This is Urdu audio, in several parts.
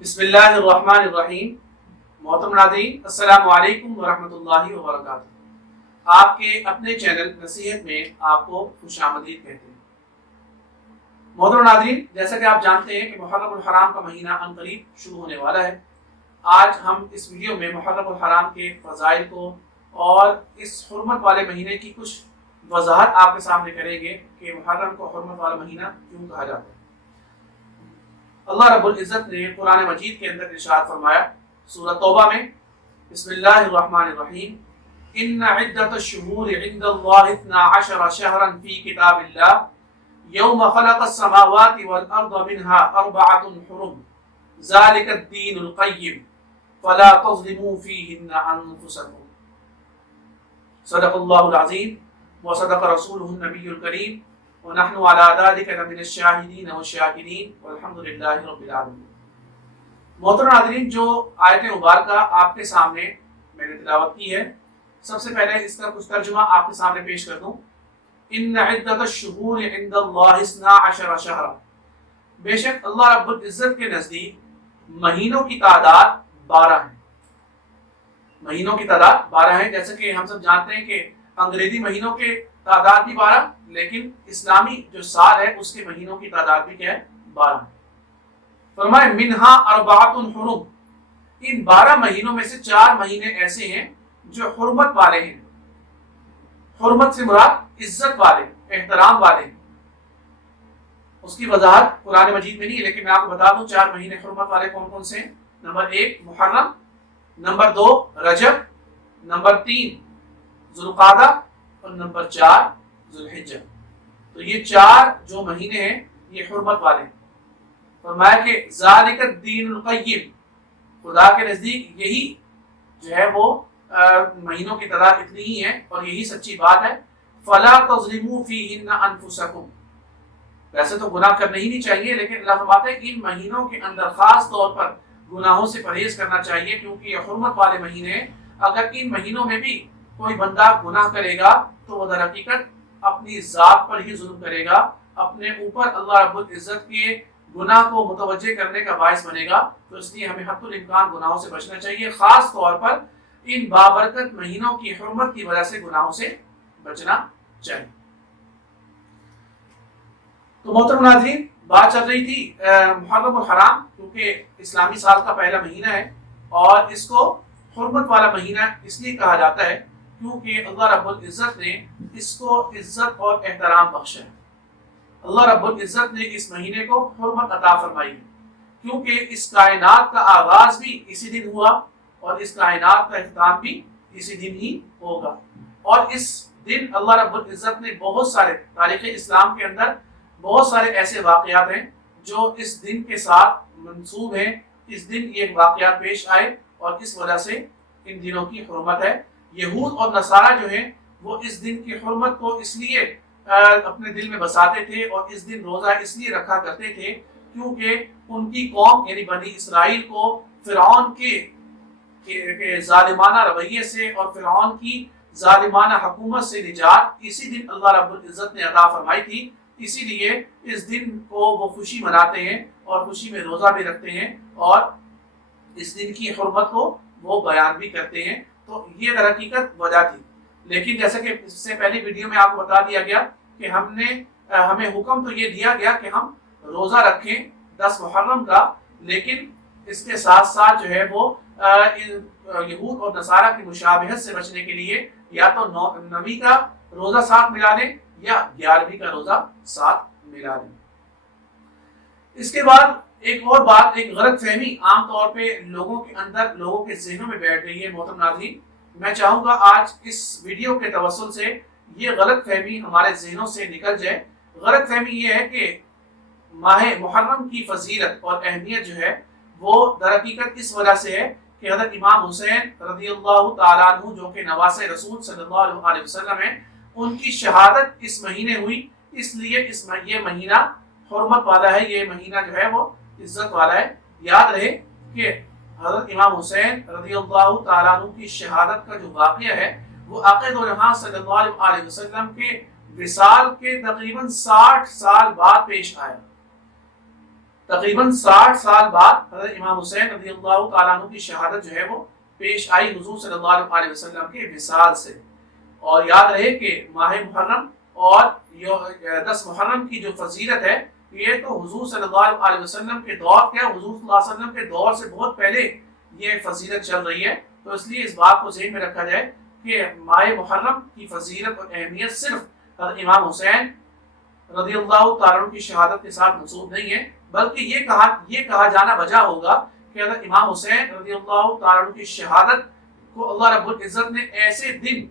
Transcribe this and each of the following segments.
بسم اللہ الرحمن الرحیم۔ محترم ناظرین، السلام علیکم ورحمۃ اللہ وبرکاتہ۔ آپ کے اپنے چینل نصیحت میں آپ کو خوش آمدید کہتے ہیں۔ محترم ناظرین، جیسا کہ آپ جانتے ہیں کہ محرم الحرام کا مہینہ عنقریب شروع ہونے والا ہے۔ آج ہم اس ویڈیو میں محرم الحرام کے فضائل کو اور اس حرمت والے مہینے کی کچھ وضاحت آپ کے سامنے کریں گے کہ محرم کو حرمت والا مہینہ کیوں کہا جاتا ہے۔ اللہ رب العزت نے قرآن مجید کے اندر ارشاد فرمایا سورہ توبہ میں، بسم اللہ الرحمن الرحیم، ان عدۃ الشہور عند اللہ 12 شہرا فی کتاب اللہ یوم خلق السماوات والارض منها 4 حرم ذلک الدین القیم فلا تظلموا فیہن انفسکم۔ صدق اللہ العظیم وصدق رسولہ النبی الکریم ونحن على ذلك من الشاہدین والشاکرین والحمد للہ رب العالمین۔ محترم ناظرین، جو آیت مبارکہ آپ کے سامنے میں نے تلاوت کی ہے، سب سے پہلے اس کا کچھ ترجمہ آپ کے سامنے پیش کر دوں۔ ان عدۃ الشہور عند اللہ 12 شہرا، بے شک اللہ رب العزت کے نزدیک مہینوں کی تعداد 12 ہے۔ مہینوں کی تعداد 12 ہے، جیسا کہ ہم سب جانتے ہیں کہ انگریزی مہینوں کے تعداد بھی 12، لیکن اسلامی جو سال ہے اس کے مہینوں کی تعداد بھی کیا ہے؟ 12 ہے۔ فرمائے منہا 4 حرم، ان 12 مہینوں میں سے 4 مہینے ایسے ہیں جو حرمت والے ہیں۔ حرمت سے مراد عزت والے، احترام والے ہیں۔ اس کی وضاحت قرآن مجید میں نہیں ہے، لیکن میں آپ کو بتا دوں 4 مہینے حرمت والے کون کون سے ہیں۔ نمبر 1 محرم، نمبر 2 رجب، نمبر 3 ذوالقعدہ اور نمبر 4 ذوالحجہ۔ تو یہ 4 جو مہینے ہیں یہ حرمت والے ہیں۔ فرمایا کہ ذالک الدین القیم، خدا کے نزدیک یہی جو ہے وہ مہینوں کی تعداد اتنی ہی ہے اور یہی سچی بات ہے۔ فلا تظلموا فیہن انفسکم، ویسے تو گناہ کرنا ہی نہیں چاہیے، لیکن اللہ فرماتے ہیں ان مہینوں کے اندر خاص طور پر گناہوں سے پرہیز کرنا چاہیے، کیونکہ یہ حرمت والے مہینے ہیں۔ اگر ان مہینوں میں بھی کوئی بندہ گناہ کرے گا تو وہ در حقیقت اپنی ذات پر ہی ظلم کرے گا، اپنے اوپر اللہ رب العزت کے گناہ کو متوجہ کرنے کا باعث بنے گا۔ تو اس لیے ہمیں حتی الامکان گناہوں سے بچنا چاہیے، خاص طور پر ان بابرکت مہینوں کی حرمت کی وجہ سے گناہوں سے بچنا چاہیے۔ تو محترم ناظرین، بات چل رہی تھی محرم الحرام، کیونکہ اسلامی سال کا پہلا مہینہ ہے اور اس کو حرمت والا مہینہ اس لیے کہا جاتا ہے کیونکہ اللہ رب العزت نے اس کو عزت اور احترام بخشا ہے۔ اللہ رب العزت نے اس مہینے کو حرمت عطا فرمائی ہے، کیونکہ اس کائنات کا آغاز بھی اسی دن ہوا اور اس کائنات کا اختتام بھی اسی دن ہی ہوگا۔ اور اس دن اللہ رب العزت نے بہت سارے تاریخ اسلام کے اندر بہت سارے ایسے واقعات ہیں جو اس دن کے ساتھ منسوب ہیں۔ اس دن یہ واقعات پیش آئے اور اس وجہ سے ان دنوں کی حرمت ہے۔ یہود اور نصارہ جو ہیں وہ اس دن کی حرمت کو اس لیے اپنے دل میں بساتے تھے اور اس دن روزہ اس لیے رکھا کرتے تھے کیونکہ ان کی قوم یعنی بنی اسرائیل کو فرعون کے ظالمانہ رویے سے اور فرعون کی ظالمانہ حکومت سے نجات اسی دن اللہ رب العزت نے عطا فرمائی تھی۔ اسی لیے اس دن کو وہ خوشی مناتے ہیں اور خوشی میں روزہ بھی رکھتے ہیں اور اس دن کی حرمت کو وہ بیان بھی کرتے ہیں۔ تو یہ در حقیقت وجہ تھی، لیکن جیسا کہ اس سے پہلی ویڈیو میں آپ کو بتا دیا گیا کہ ہمیں حکم تو یہ دیا گیا کہ ہم روزہ رکھیں 10 محرم کا، لیکن اس کے ساتھ ساتھ جو ہے وہ یہود اور نصارہ کی مشابہت سے بچنے کے لیے یا تو 9ویں کا روزہ ساتھ ملا لیں یا 11ویں کا روزہ ساتھ ملا لیں۔ اس کے بعد ایک اور بات، ایک غلط فہمی عام طور پہ لوگوں کے اندر، لوگوں کے ذہنوں میں بیٹھ گئی ہے۔ محترم ناظرین، میں چاہوں گا آج اس ویڈیو کے توسل سے یہ غلط فہمی ہمارے ذہنوں سے نکل جائے۔ غلط فہمی یہ ہے کہ ماہ محرم کی فضیلت اور اہمیت جو ہے وہ در حقیقت اس وجہ سے ہے کہ حضرت امام حسین رضی اللہ تعالیٰ عنہ جو کہ نواسۂ رسول صلی اللہ علیہ وسلم ہیں، ان کی شہادت اس مہینے ہوئی، اس لیے یہ مہینہ حرمت والا ہے، یہ مہینہ جو ہے وہ عزت والا ہے۔ یاد رہے کہ حضرت امام حسین رضی اللہ تعالیٰ عنہ کی شہادت کا جو واقعہ ہے وہ آقا دو جہاں صلی اللہ علیہ وسلم کے وصال کے تقریباً 60 سال بعد پیش آیا۔ تقریباً 60 سال بعد حضرت امام حسین رضی اللہ تعالیٰ عنہ کی شہادت جو ہے وہ پیش آئی حضور صلی اللہ علیہ وسلم کے وصال سے۔ اور یاد رہے کہ ماہ محرم اور 10 محرم کی جو فضیلت ہے یہ تو حضور صلی اللہ علیہ وسلم کے دور کیا حضور صلی اللہ علیہ وسلم کے دور سے بہت پہلے یہ فضیلت چل رہی ہے۔ تو اس لیے اس بات کو ذہن میں رکھا جائے کہ ماہ محرم کی فضیلت اور اہمیت صرف حضرت امام حسین رضی اللہ تعالیٰ عنہ کی شہادت کے ساتھ منسوب نہیں ہے، بلکہ یہ کہا جانا وجہ ہوگا کہ حضرت امام حسین رضی اللہ تعالیٰ عنہ کی شہادت کو اللہ رب العزت نے ایسے دن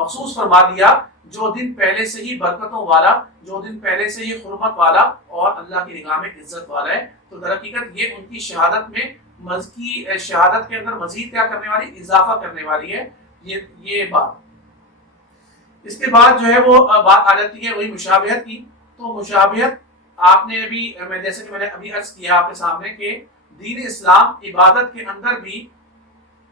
مخصوص فرما دیا جو دن پہلے سے ہی برکتوں والا، جو دن پہلے سے ہی حرمت والا اور اللہ کی نگاہ میں عزت والا ہے۔ تو در حقیقت یہ ان کی شہادت میں شہادت کے اندر مزید کیا کرنے والی، اضافہ کرنے والی ہے یہ بات۔ اس کے بعد جو ہے وہ بات آ جاتی ہے وہی مشابہت کی۔ تو مشابہت آپ نے جیسے کہ میں نے ابھی عرض کیا آپ کے سامنے کہ دین اسلام عبادت کے اندر بھی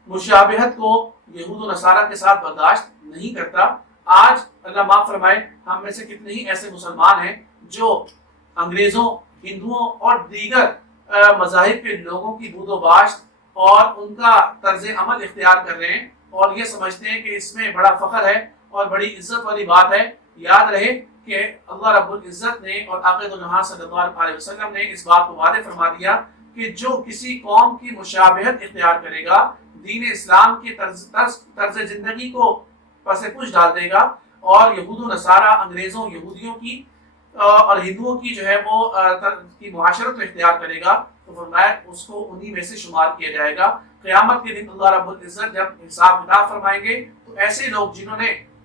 مشابہت کو یہود و نصارہ کے ساتھ برداشت نہیں کرتا۔ آج اللہ معاف فرمائے ہم میں سے کتنے ہی ایسے مسلمان ہیں جو انگریزوں، ہندوؤں اور دیگر مذاہب کے لوگوں کی بود و باشت اور ان کا طرز عمل اختیار کر رہے ہیں اور یہ سمجھتے ہیں کہ اس میں بڑا فخر ہے اور بڑی عزت والی بات ہے۔ یاد رہے کہ اللہ رب العزت نے اور آقا دو جہاں صلی اللہ علیہ وسلم نے اس بات کو واضح فرما دیا کہ جو کسی قوم کی مشابہت اختیار کرے گا، دین اسلام کی طرز زندگی کو پس پش ڈال دے گا اور یہود و نصارہ، انگریزوں، یہودیوں کی اور ہندوؤں کی جو ہے وہ کی معاشرت کو اختیار کرے گا، تو فرمایا اس کو انہی میں سے شمار کیا جائے گا۔ قیامت کے دن اللہ رب العزت جب حساب کتاب فرمائیں گے تو ایسے لوگ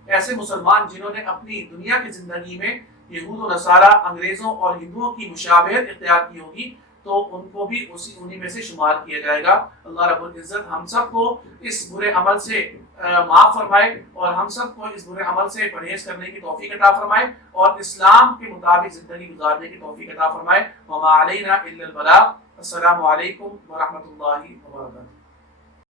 ایسے مسلمان جنہوں نے اپنی دنیا کی زندگی میں یہود و نصارہ، انگریزوں اور ہندوؤں کی مشابہت اختیار کی ہوگی تو ان کو بھی انہی میں سے شمار کیا جائے گا۔ اللہ رب العزت ہم سب کو اس برے عمل سے معاف فرمائے اور ہم سب کو اس برے عمل سے پرہیز کرنے کی توفیق عطا فرمائے اور اسلام کے مطابق زندگی گزارنے کی توفیق عطا فرمائے۔ وما علینا الا البلاغ۔ السلام علیکم ورحمۃ اللہ وبرکاتہ۔